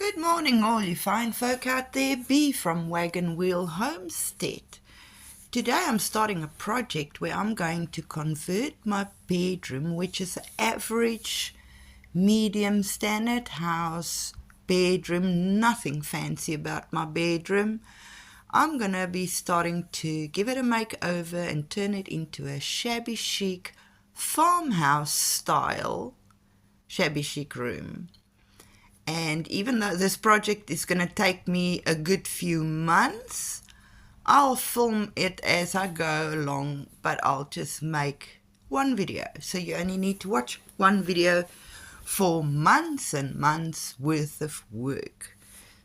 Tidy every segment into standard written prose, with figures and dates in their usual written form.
Good morning, all you fine folk out there. Bee from Wagon Wheel Homestead. Today I'm starting a project where I'm going to convert my bedroom, which is an average, medium, standard house bedroom. Nothing fancy about my bedroom. I'm going to be starting to give it a makeover and turn it into a shabby chic farmhouse style shabby chic room. And even though this project is going to take me a good few months, I'll film it as I go along, but I'll just make one video. So you only need to watch one video for months and months worth of work.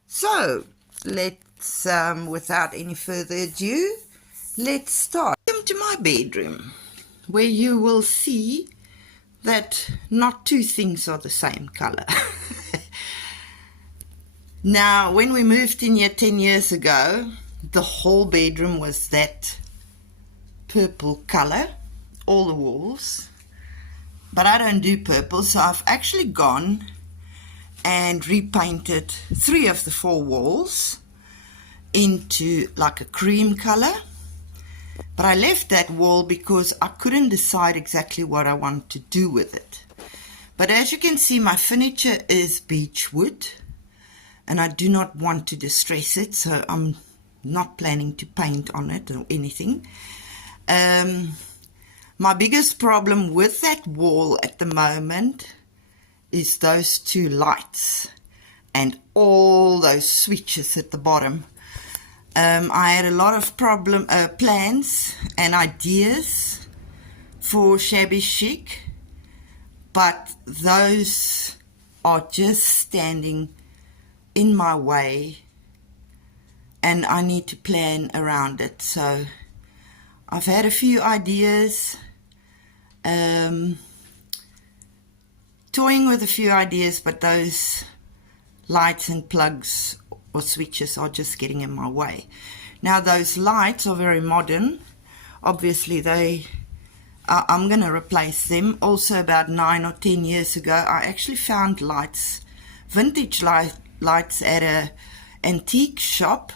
So let's, without any further ado, let's start. Welcome to my bedroom, where you will see that not two things are the same color. Now, when we moved in here 10 years ago, the whole bedroom was that purple color, all the walls. But I don't do purple, so I've actually gone and repainted 3 of the 4 walls into like a cream color. But I left that wall because I couldn't decide exactly what I want to do with it. But as you can see, my furniture is beechwood, and I do not want to distress it, so I'm not planning to paint on it or anything. My biggest problem with that wall at the moment is those 2 lights and all those switches at the bottom. I had a lot of plans and ideas for shabby chic, but those are just standing in my way, and I need to plan around it. So I've had a few ideas, toying with a few ideas, but those lights and plugs or switches are just getting in my way. Now those lights are very modern. Obviously I'm going to replace them. Also about 9 or 10 years ago, I actually found lights, vintage lights at a antique shop,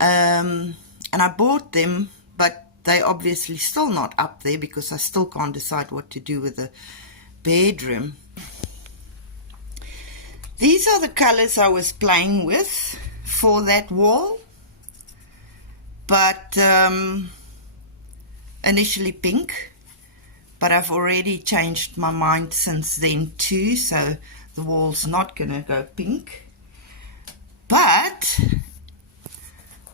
and I bought them, but they obviously still not up there because I still can't decide what to do with the bedroom. These are the colors I was playing with for that wall, but initially pink, but I've already changed my mind since then too, so the wall's not gonna go pink. But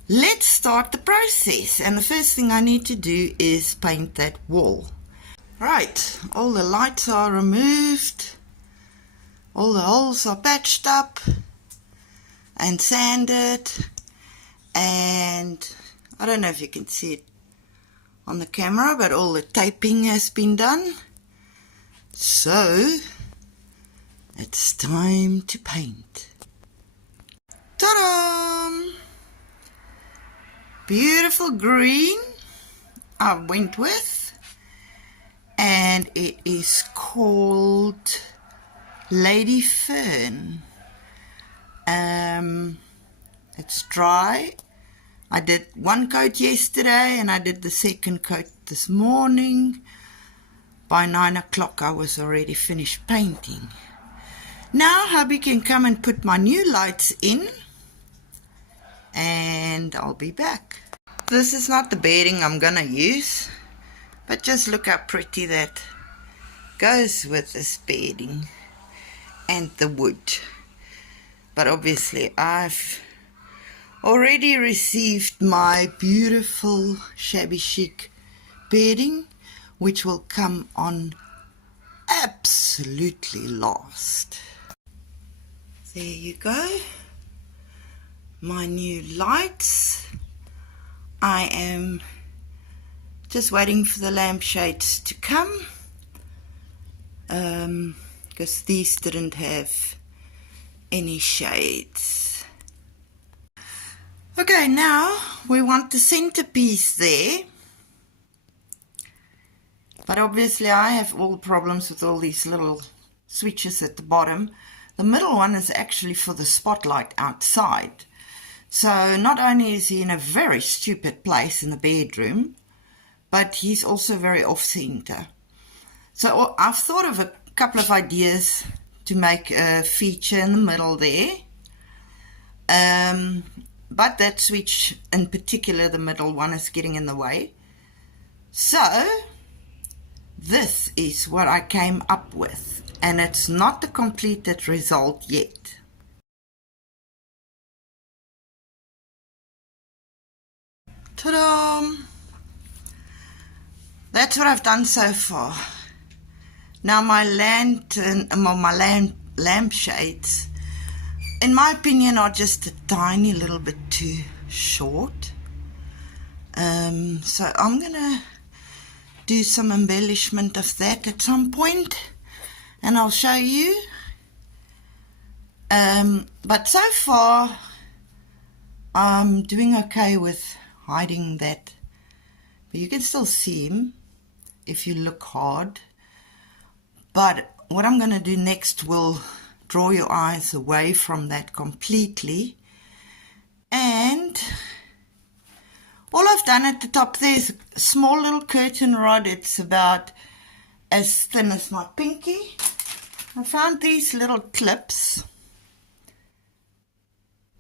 let's start the process, and the first thing I need to do is paint that wall. Right, all the lights are removed, all the holes are patched up and sanded, and I don't know if you can see it on the camera, but all the taping has been done. So it's time to paint. Ta-da! Beautiful green I went with, and it is called Lady Fern. It's dry. I did 1 coat yesterday and I did the 2nd coat this morning. By 9 o'clock I was already finished painting. Now hubby can come and put my new lights in, and I'll be back. This is not the bedding I'm gonna use, but just look how pretty that goes with this bedding and the wood. But obviously I've already received my beautiful shabby chic bedding, which will come on absolutely last. There you go, my new lights. I am just waiting for the lampshades to come, because these didn't have any shades. Okay, now we want the centerpiece there, but obviously I have all the problems with all these little switches at the bottom. The middle one is actually for the spotlight outside. So not only is he in a very stupid place in the bedroom, but he's also very off-center. So I've thought of a couple of ideas to make a feature in the middle there. But that switch in particular, the middle one, is getting in the way. So this is what I came up with, and it's not the completed result yet. Ta-da! That's what I've done so far. Now my lampshades, in my opinion, are just a tiny little bit too short. So I'm gonna do some embellishment of that at some point, and I'll show you. But so far I'm doing okay with hiding that, but you can still see him if you look hard. But what I'm going to do next will draw your eyes away from that completely, and all I've done at the top there is a small little curtain rod. It's about as thin as my pinky. I found these little clips.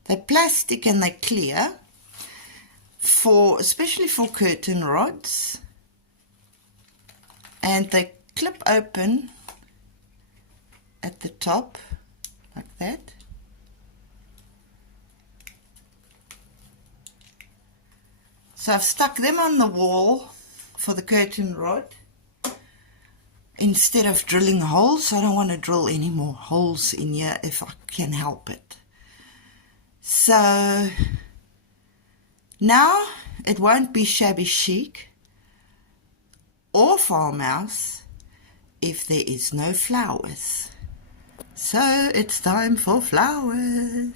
They're plastic and they're clear, especially for curtain rods, and they clip open at the top like that. So I've stuck them on the wall for the curtain rod instead of drilling holes. I don't want to drill any more holes in here if I can help it. So now it won't be Shabby Chic or Farmhouse if there is no flowers. So it's time for flowers.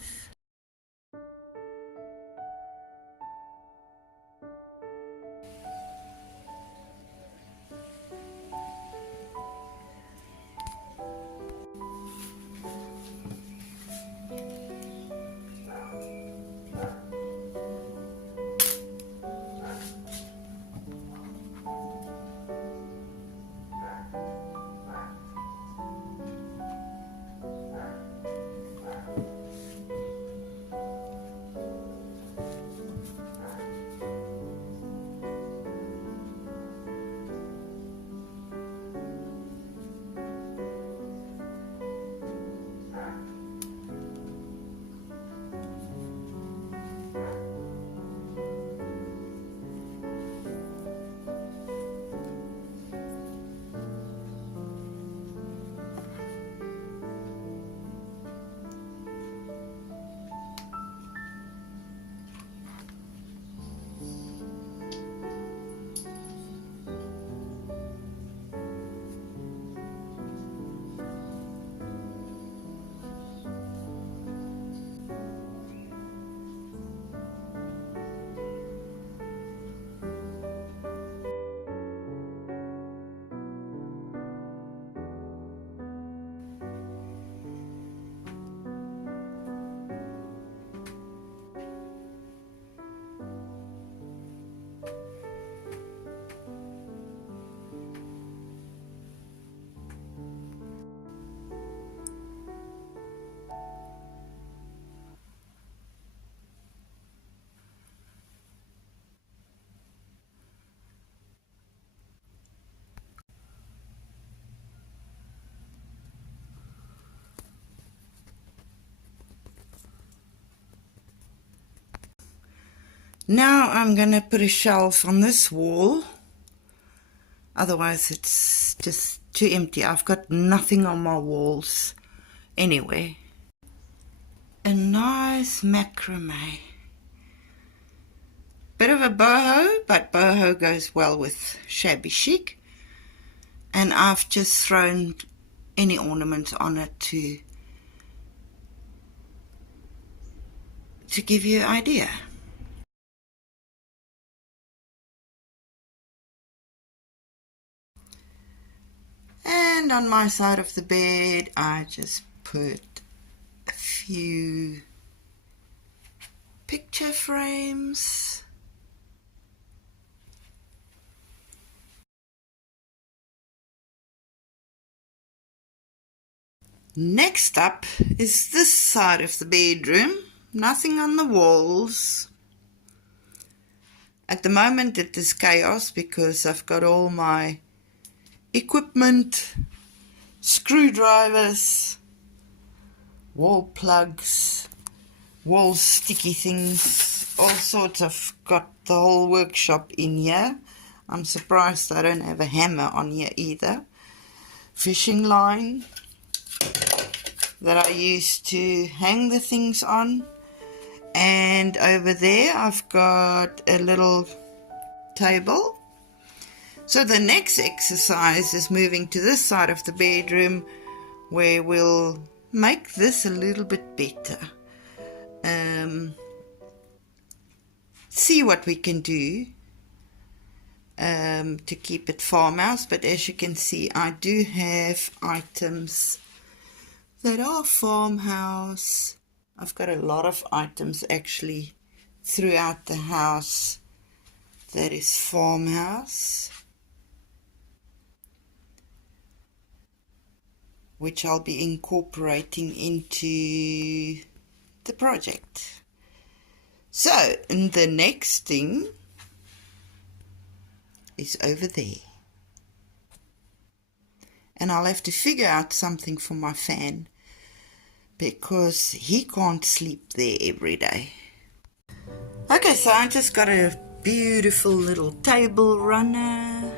Now I'm going to put a shelf on this wall, otherwise it's just too empty. I've got nothing on my walls anyway. A nice macrame. Bit of a boho, but boho goes well with Shabby Chic. And I've just thrown any ornament on it to give you an idea. And on my side of the bed, I just put few picture frames. Next up is this side of the bedroom. Nothing on the walls. At the moment it is chaos because I've got all my equipment, screwdrivers, wall plugs, wall sticky things, all sorts. I've got the whole workshop in here. I'm surprised I don't have a hammer on here either. Fishing line that I used to hang the things on. And over there I've got a little table. So the next exercise is moving to this side of the bedroom where we'll make this a little bit better. See what we can do to keep it farmhouse. But as you can see, I do have items that are farmhouse. I've got a lot of items actually throughout the house that is farmhouse, which I'll be incorporating into the project. So, and the next thing is over there. And I'll have to figure out something for my fan because he can't sleep there every day. Okay, so I just got a beautiful little table runner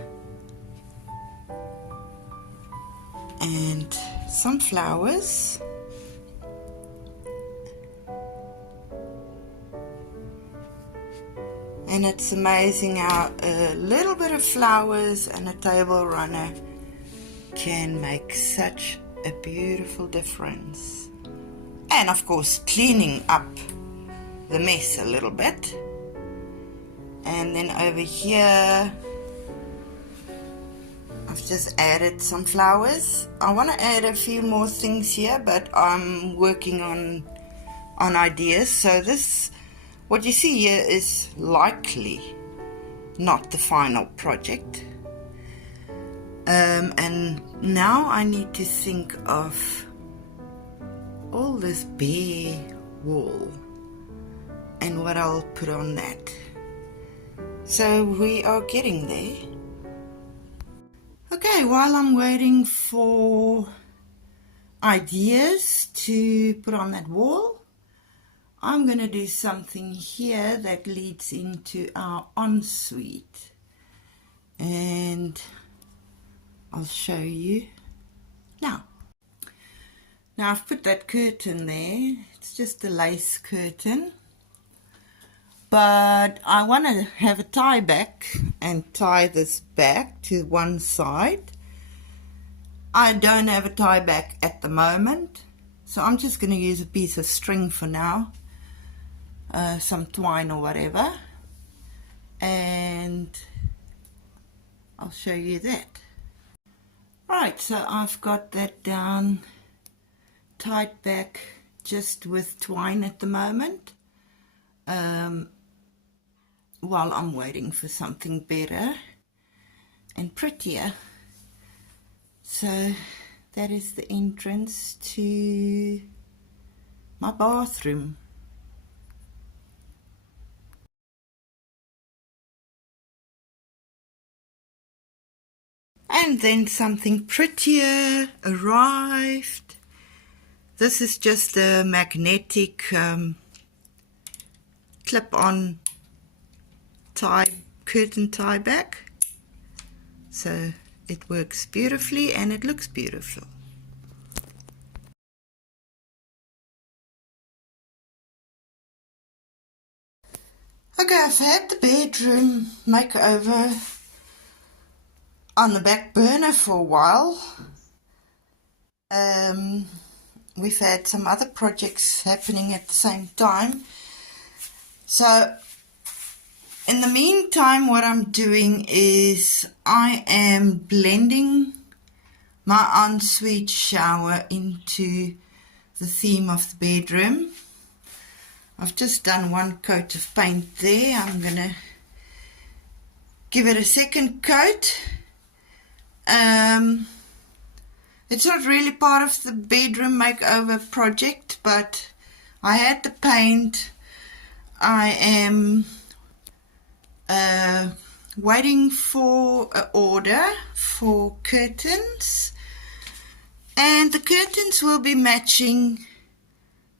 and some flowers. And it's amazing how a little bit of flowers and a table runner can make such a beautiful difference. And of course cleaning up the mess a little bit. And then over here I've just added some flowers. I want to add a few more things here, but I'm working on ideas. So this, what you see here, is likely not the final project. And now I need to think of all this bare wall and what I'll put on that. So we are getting there. Okay, while I'm waiting for ideas to put on that wall, I'm going to do something here that leads into our ensuite. And I'll show you now. Now I've put that curtain there. It's just a lace curtain. But I want to have a tie back and tie this back to one side. I don't have a tie back at the moment, so I'm just going to use a piece of string for now, some twine or whatever, and I'll show you that. Right, so I've got that down, tied back just with twine at the moment. While I'm waiting for something better and prettier. So that is the entrance to my bathroom. And then something prettier arrived. This is just a magnetic clip-on curtain tie back, so it works beautifully and it looks beautiful. Okay, I've had the bedroom makeover on the back burner for a while. We've had some other projects happening at the same time, so in the meantime, what I'm doing is I am blending my ensuite shower into the theme of the bedroom. I've just done one coat of paint there. I'm going to give it a second coat. It's not really part of the bedroom makeover project, but I had the paint. I am waiting for an order for curtains, and the curtains will be matching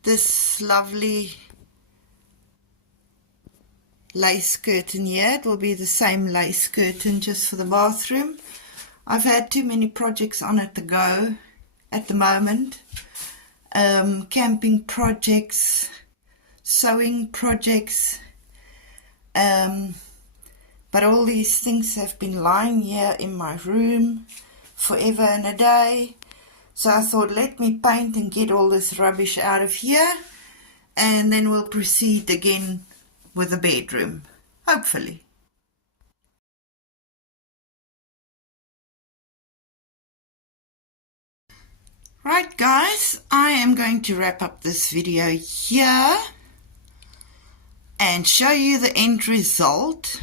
this lovely lace curtain here. It will be the same lace curtain just for the bathroom. I've had too many projects on at the go at the moment. Camping projects, sewing projects, but all these things have been lying here in my room forever and a day. So I thought, let me paint and get all this rubbish out of here, and then we'll proceed again with the bedroom, hopefully. Right guys, I am going to wrap up this video here and show you the end result.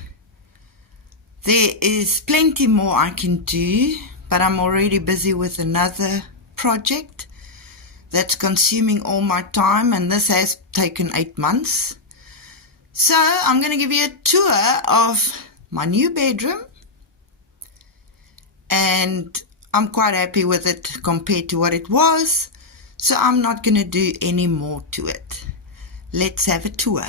There is plenty more I can do, but I'm already busy with another project that's consuming all my time, and this has taken 8 months. So I'm going to give you a tour of my new bedroom, and I'm quite happy with it compared to what it was, so I'm not going to do any more to it. Let's have a tour.